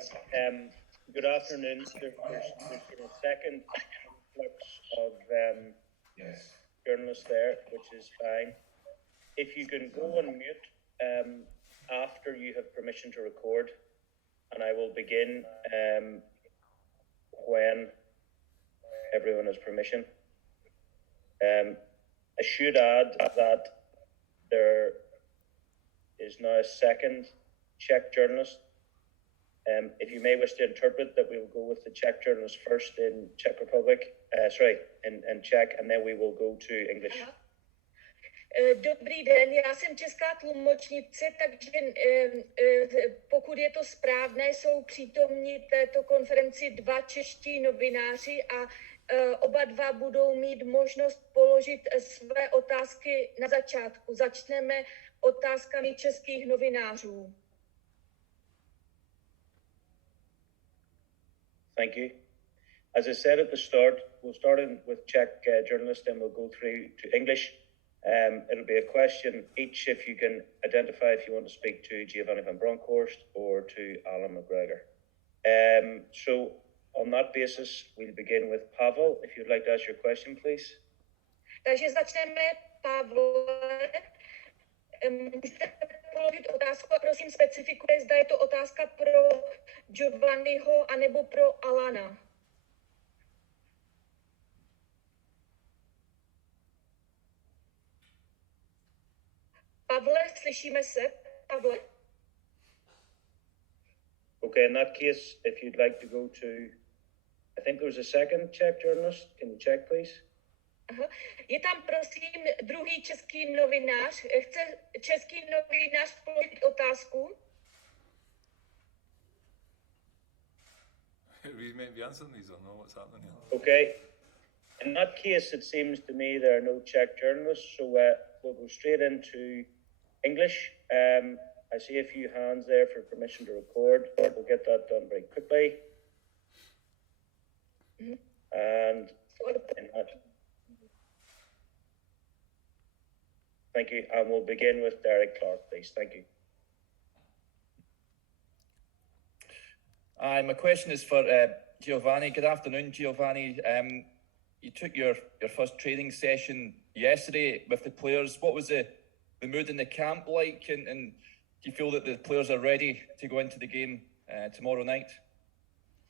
Sorry. Good afternoon. There's been a second flux of journalists there, which is fine. If you can go on mute after you have permission to record, and I will begin when everyone has permission. I should add that there is now a second Czech journalist. If you may wish to interpret that, we will go with the Czech journalist first in Czech Republic, in Czech, and then we will go to English. Dobrý den, já jsem česká tlumočnice, takže pokud je to správné, jsou přítomni této konferenci 2 čeští novináři a oba dva budou mít možnost položit své otázky na začátku. Začneme otázkami českých novinářů. Thank you. As I said at the start, we'll start with Czech journalists and we'll go through to English. It'll be a question each if you can identify if you want to speak to Giovanni Van Bronckhorst or to Allan McGregor. So on that basis, we'll begin with Pavel. If you'd like to ask your question, please. Takže začneme, Pavle. Můžete položit otázku a prosím specifikuje, zda je to otázka pro Giovanniho anebo pro Allana. Pavle, slyšíme se? Pavle? Okay, in that case, if you'd like to go to, I think there was a second Czech journalist. Can you check, please? Aha. Je tam, prosím, druhý český novinář. Chce český novinář položit otázku? We answered these, I don't know what's happening here. Okay. In that case, it seems to me there are no Czech journalists, so we'll go straight into English. I see a few hands there for permission to record. We'll get that done very quickly. Mm-hmm. And in that, thank you. And we'll begin with Derek Clark, please. Thank you. My question is for Giovanni. Good afternoon, Giovanni. You took your first training session yesterday with the players. What was the mood in the camp like? And do you feel that the players are ready to go into the game tomorrow night?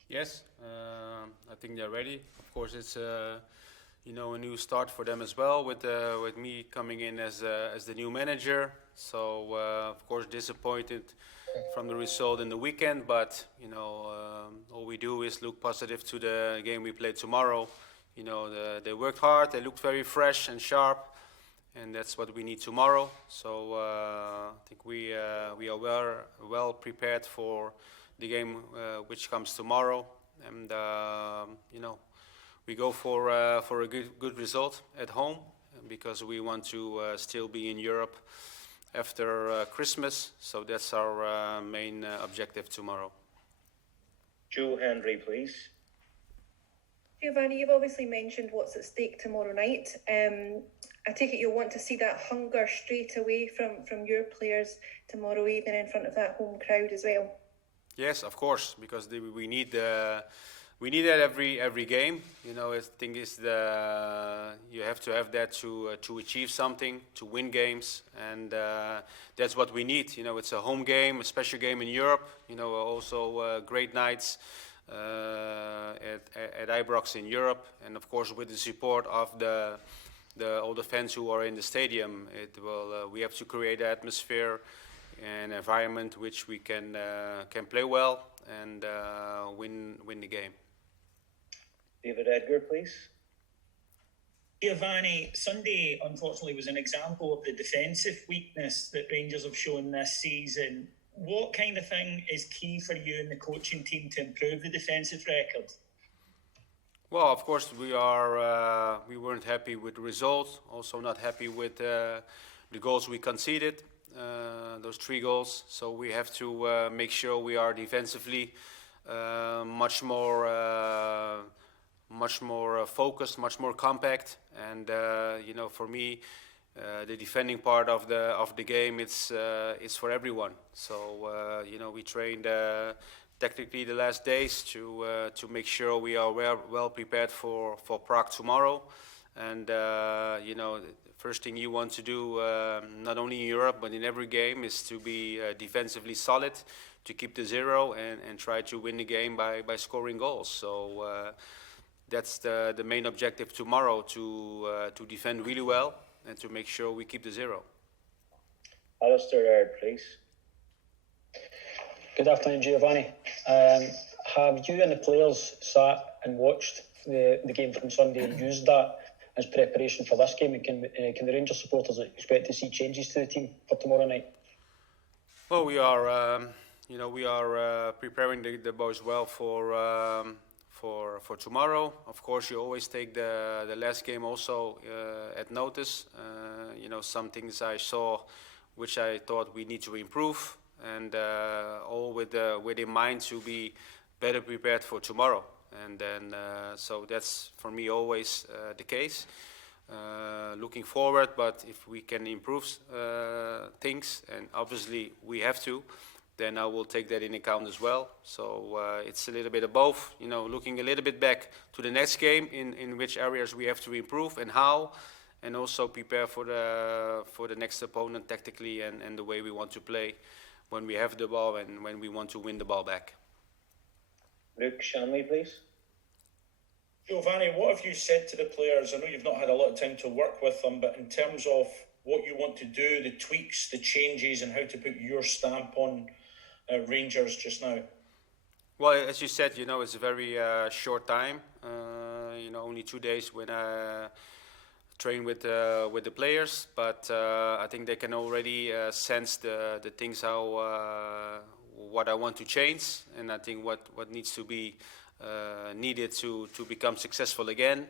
Yes, I think they're ready. Of course, it's a new start for them as well with me coming in as the new manager. So of course disappointed from the result in the weekend, but all we do is look positive to the game we play tomorrow. They worked hard, they looked very fresh and sharp, and that's what we need tomorrow. So I think we are well prepared for the game which comes tomorrow, and we go for a good result at home because we want to still be in Europe after Christmas. So that's our main objective tomorrow. Joe Henry, please. Giovanni, you've obviously mentioned what's at stake tomorrow night. I take it you'll want to see that hunger straight away from your players tomorrow evening in front of that home crowd as well. Yes, of course, because we need that every game. I think you have to have that to achieve something, to win games, and that's what we need. It's a home game, a special game in Europe. Also great nights at Ibrox in Europe, and of course with the support of all the fans who are in the stadium. We have to create an atmosphere and environment which we can play well and win the game. David Edgar, please. Giovanni, Sunday unfortunately was an example of the defensive weakness that Rangers have shown this season. What kind of thing is key for you and the coaching team to improve the defensive record? Well, of course, we weren't happy with the result. Also, not happy with the goals we conceded. Those 3 goals. So we have to make sure we are defensively much more focused, much more compact. And for me, the defending part of the game it's for everyone. So we trained technically the last days to make sure we are well prepared for Prague tomorrow. And you know, the first thing you want to do, not only in Europe but in every game, is to be defensively solid, to keep the zero and try to win the game by scoring goals. So that's the main objective tomorrow, to defend really well and to make sure we keep the zero. Alistair, please. Good afternoon, Giovanni. Have you and the players sat and watched the game from Sunday and used that as preparation for this game? And can the Rangers supporters expect to see changes to the team for tomorrow night? Well, we are, you know, we are preparing the boys well for tomorrow. Of course, you always take the last game also at notice. You know, some things I saw which I thought we need to improve, and all with in mind to be better prepared for tomorrow. And then, so that's for me always the case. Looking forward, but if we can improve things, and obviously we have to, then I will take that in account as well. So it's a little bit of both, you know, looking a little bit back to the next game in which areas we have to improve and how, and also prepare for the next opponent tactically and the way we want to play when we have the ball and when we want to win the ball back. Luke Shanley, please. Giovanni, what have you said to the players? I know you've not had a lot of time to work with them, but in terms of what you want to do, the tweaks, the changes, and how to put your stamp on Rangers just now? Well, as you said, you know, it's a very short time. You know, only 2 days when I train with the players, but I think they can already sense the things what I want to change, and I think what needs to be needed to become successful again.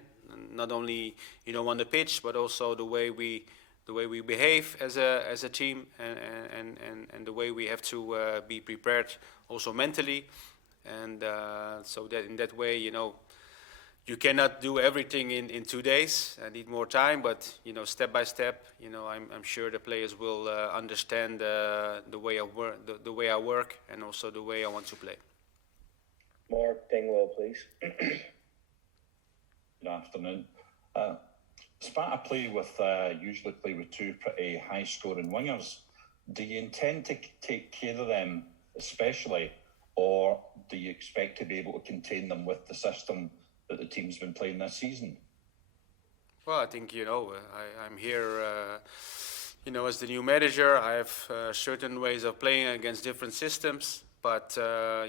Not only, you know, on the pitch, but also the way we behave as a team, and the way we have to be prepared also mentally, and so that in that way, you know, you cannot do everything in 2 days. I need more time, but you know, step by step, you know, I'm sure the players will understand the way I work, and also the way I want to play. Mark Dingwall, please. Good afternoon. Sparta usually play with two pretty high-scoring wingers. Do you intend to take care of them especially, or do you expect to be able to contain them with the system that the team's been playing this season? Well, I think, you know, I'm here, you know, as the new manager. I have certain ways of playing against different systems, but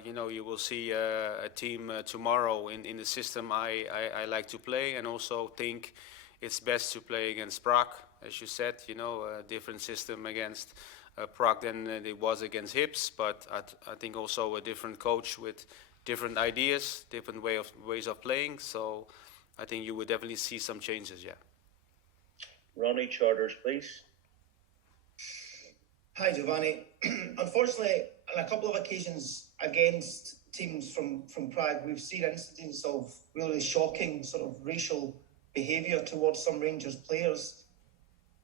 you know, you will see a team tomorrow in the system I like to play, and also think it's best to play against Prague, as you said, you know, a different system against Prague than it was against Hips, but I think also a different coach with different ideas, different ways of playing. So I think you would definitely see some changes, yeah. Ronnie Charters, please. Hi, Giovanni. Unfortunately, on a couple of occasions against teams from Prague, we've seen incidents of really shocking sort of racial behaviour towards some Rangers players.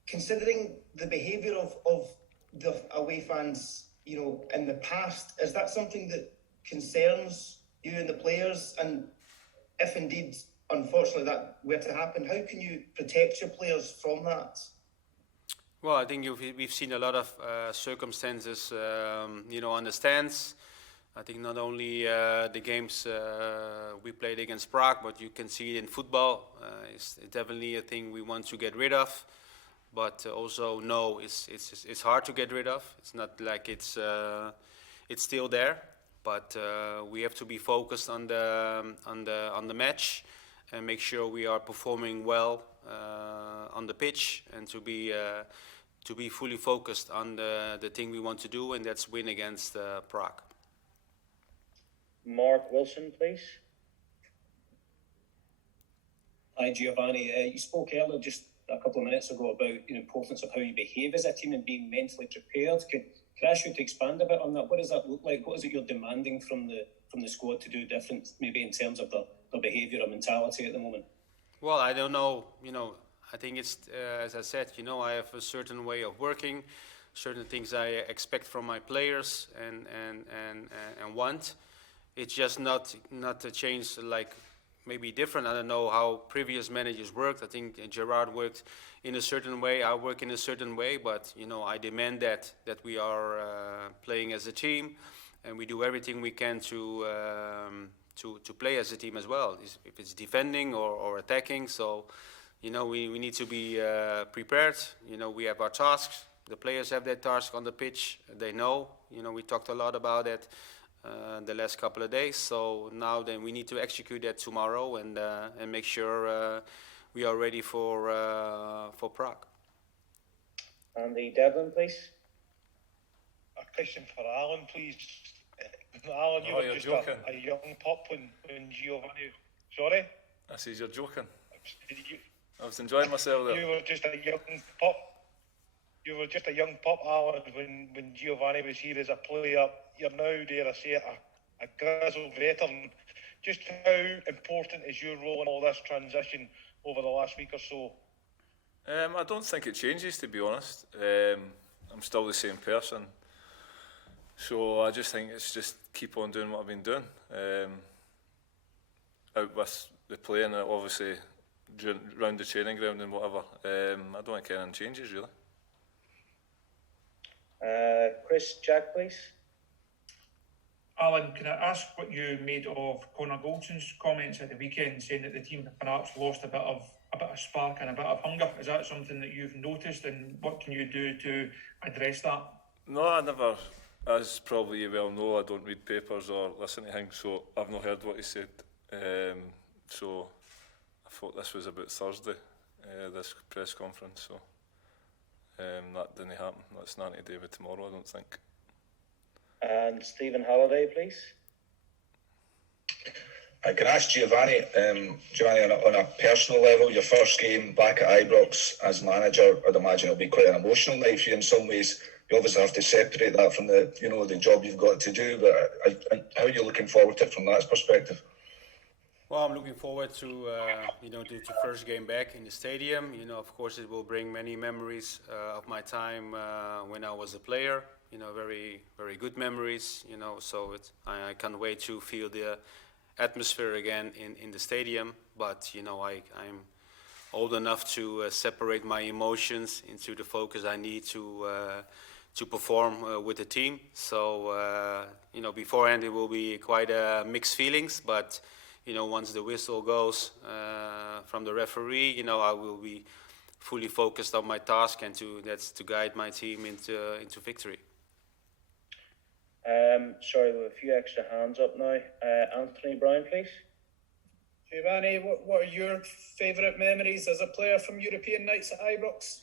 Considering the behaviour of the away fans, you know, in the past, is that something that concerns you and the players? And if indeed, unfortunately, that were to happen, how can you protect your players from that? Well, I think we've seen a lot of circumstances, you know, on the stands. I think not only the games we played against Prague, but you can see it in football. It's definitely a thing we want to get rid of, but also no, it's hard to get rid of. It's not like it's still there, but we have to be focused on the match and make sure we are performing well on the pitch, and to be fully focused on the thing we want to do, and that's win against Prague. Mark Wilson, please. Hi, Giovanni. You spoke earlier, just a couple of minutes ago, about the importance of how you behave as a team and being mentally prepared. Could I ask you to expand a bit on that? What does that look like? What is it you're demanding from the squad to do different, maybe in terms of their behaviour or mentality at the moment? Well, I don't know. You know, I think it's as I said. You know, I have a certain way of working, certain things I expect from my players and want. it's just not a change like maybe different. I don't know how previous managers worked. I think Gerard worked in a certain way. I work in a certain way, but I demand that we are playing as a team, and we do everything we can to play as a team as well. If it's defending or attacking, so we need to be prepared. We have our tasks. The players have their task on the pitch. They know. We talked a lot about it the last couple of days. So now then we need to execute that tomorrow and make sure we are ready for Prague. Andy Devlin, please. A question for Alan, please. Alan, you were just a young pup when Giovanni. Sorry? I said you're joking. I was enjoying myself there. You were just a young pup. You were just a young pup, Alan, when Giovanni was here as a player. You're now, dare I say it, a grizzled veteran. Just how important is your role in all this transition over the last week or so? I don't think it changes, to be honest. I'm still the same person. So I just think it's just keep on doing what I've been doing. Out with the playing, obviously, round the training ground and whatever. I don't think anything changes, really. Chris, Jack, please. Alan, can I ask what you made of Conor Goldson's comments at the weekend, saying that the team perhaps lost a bit of spark and a bit of hunger? Is that something that you've noticed, and what can you do to address that? No, I never. As probably you well know, I don't read papers or listen to things, so I've not heard what he said. So I thought this was about Thursday, this press conference. So that didn't happen. That's nothing to do with tomorrow, I don't think. And Stephen Halliday, please. I can ask Giovanni, on a personal level, your first game back at Ibrox as manager, I'd imagine it'll be quite an emotional night for you in some ways. You obviously have to separate that from the job you've got to do, but how are you looking forward to it from that perspective? Well, I'm looking forward to the first game back in the stadium. Of course, it will bring many memories of my time when I was a player. Very, very good memories. So I can't wait to feel the atmosphere again in the stadium. But I'm old enough to separate my emotions into the focus I need to perform with the team. So beforehand it will be quite mixed feelings, but once the whistle goes from the referee, I will be fully focused on my task, and that's to guide my team into victory. Sorry, we have a few extra hands up now. Anthony Brown, please. Giovanni, what are your favourite memories as a player from European nights at Ibrox?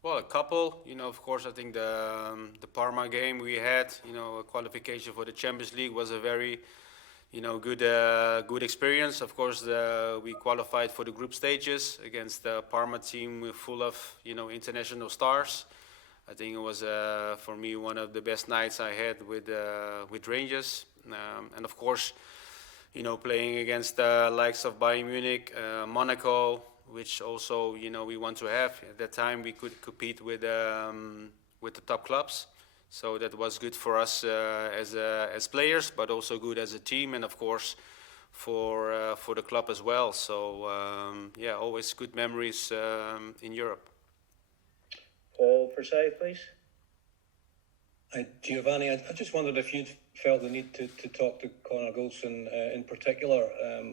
Well, a couple. Of course, I think the Parma game we had, qualification for the Champions League was a very, good experience. Of course, we qualified for the group stages against the Parma team full of, international stars. I think it was for me one of the best nights I had with Rangers, and of course, playing against the likes of Bayern Munich, Monaco, which also we want to have. At that time, we could compete with the top clubs, so that was good for us as players, but also good as a team, and of course for the club as well. So always good memories in Europe. Paul Forsyth, please. Giovanni, I just wondered if you'd felt the need to talk to Conor Goldson in particular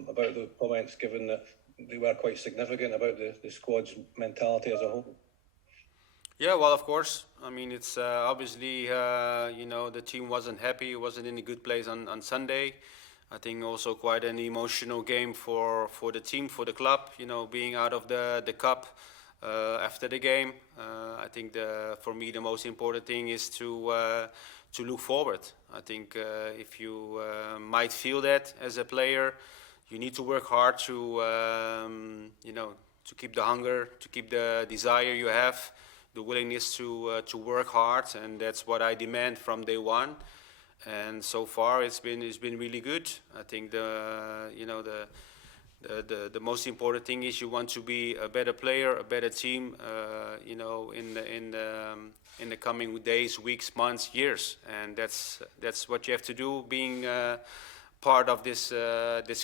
about the comments, given that they were quite significant about the squad's mentality as a whole. Yeah, well, of course. I mean, it's obviously, the team wasn't happy, it wasn't in a good place on Sunday. I think also quite an emotional game for the team, for the club, being out of the cup. After the game, I think for me the most important thing is to look forward. I think if you might feel that as a player, you need to work hard to keep the hunger, to keep the desire you have, the willingness to work hard, and that's what I demand from day one. And so far it's been really good. I think the the most important thing is you want to be a better player, a better team, you know, in the coming days, weeks, months, years, and that's what you have to do, being part of this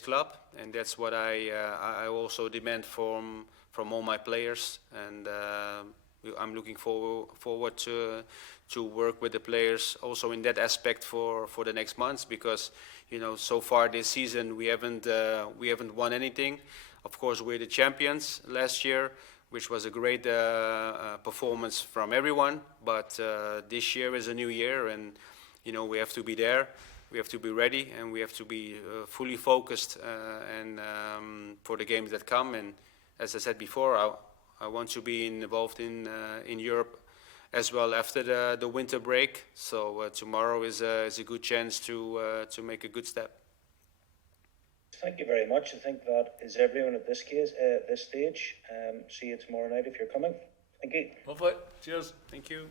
club, and that's what I also demand from all my players, and I'm looking forward to work with the players also in that aspect for the next months, because you know, so far this season we haven't won anything. Of course, we're the champions last year, which was a great performance from everyone. But this year is a new year, and you know, we have to be there, we have to be ready, and we have to be fully focused and for the games that come. And as I said before, I want to be involved in Europe as well after the winter break. So tomorrow is a good chance to make a good step. Thank you very much. I think that is everyone at this stage. See you tomorrow night if you're coming. Thank you. Lovely. Cheers. Thank you.